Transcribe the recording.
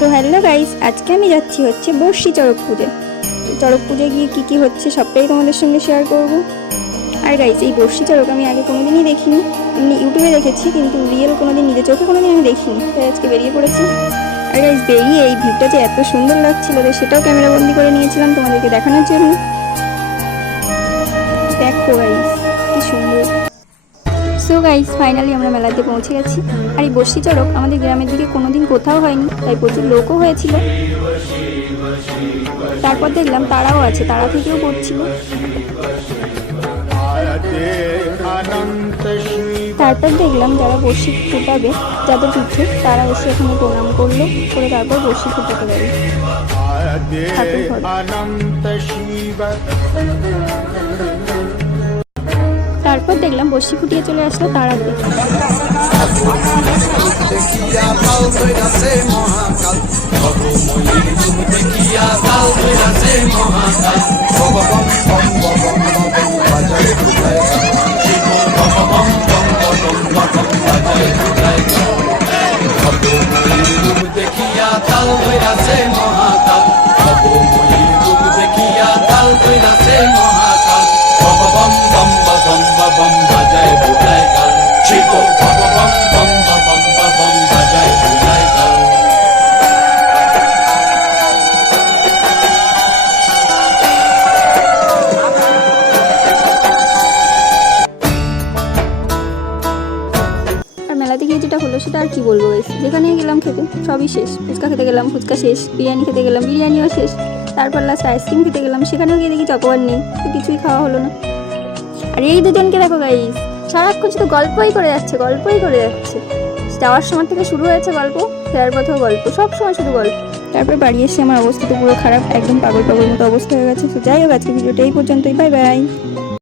So hello guys, আজকে আমি যাচ্ছি হচ্ছে বর্ষি চড়ক পুজো। চড়ক পুজোয় গিয়ে কী কী হচ্ছে সবটাই তোমাদের সঙ্গে শেয়ার করব। আর গাইস, এই বর্ষি চড়ক আমি আগে কোনোদিনই দেখিনি, এমনি ইউটিউবে দেখেছি, কিন্তু রিয়েল কোনোদিন নিজের চোখে কোনোদিন আমি দেখিনি, তাই আজকে বেরিয়ে পড়েছি। আর গাইস, বেরিয়ে এই ভিউটা যে এত সুন্দর লাগছিল, সেটাও ক্যামেরাবন্দি করে নিয়েছিলাম তোমাদেরকে দেখানোর জন্য। দেখো গাইস, কি সুন্দর। সো গাইস, ফাইনালি আমরা মেলাতে পৌঁছে গেছি। আর এই বর্ষি চড়ক আমাদের গ্রামের দিকে কোনোদিন কোথাও হয়নি, তাই প্রচুর লোকও হয়েছিল। তারপর দেখলাম তারাও আছে, তারা থেকেও পড়ছিল। তারপর দেখলাম যারা বর্ষি ফুটাবে, যাদের পিঠে, তারা এসে এখানে প্রণাম করলো, করে তারপর বর্ষি ফুটাতে পারে। তারপর দেখলাম বর্ষি ফুটিয়ে চলে আসলো তারাতে। মেলাতে গিয়ে যেটা হলো সেটা আর কি বলবো গাইস, যেখানে গেলাম খেতে সবই শেষ। ফুচকা খেতে গেলাম, ফুচকা শেষ। বিরিয়ানি খেতে গেলাম, বিরিয়ানিও শেষ। তারপর লাস্ট আইসক্রিম খেতে গেলাম, সেখানেও গিয়ে দেখি চকোবার নেই, তো কিছুই খাওয়া হলো না। আর এই দুজনকে দেখো গাইস, সারাক্ষণ শুধু গল্পই করে যাচ্ছে। যাওয়ার সময় থেকে শুরু হয়েছে গল্প, ফেরার পথেও গল্প, সব সময় শুধু গল্প। তারপর বাড়ি এসে আমার অবস্থা তো পুরো খারাপ, একদম পাগল মতো অবস্থা হয়ে গেছে। তো যাই হোক, আজকে ভিডিওটা এই পর্যন্তই। Bye bye.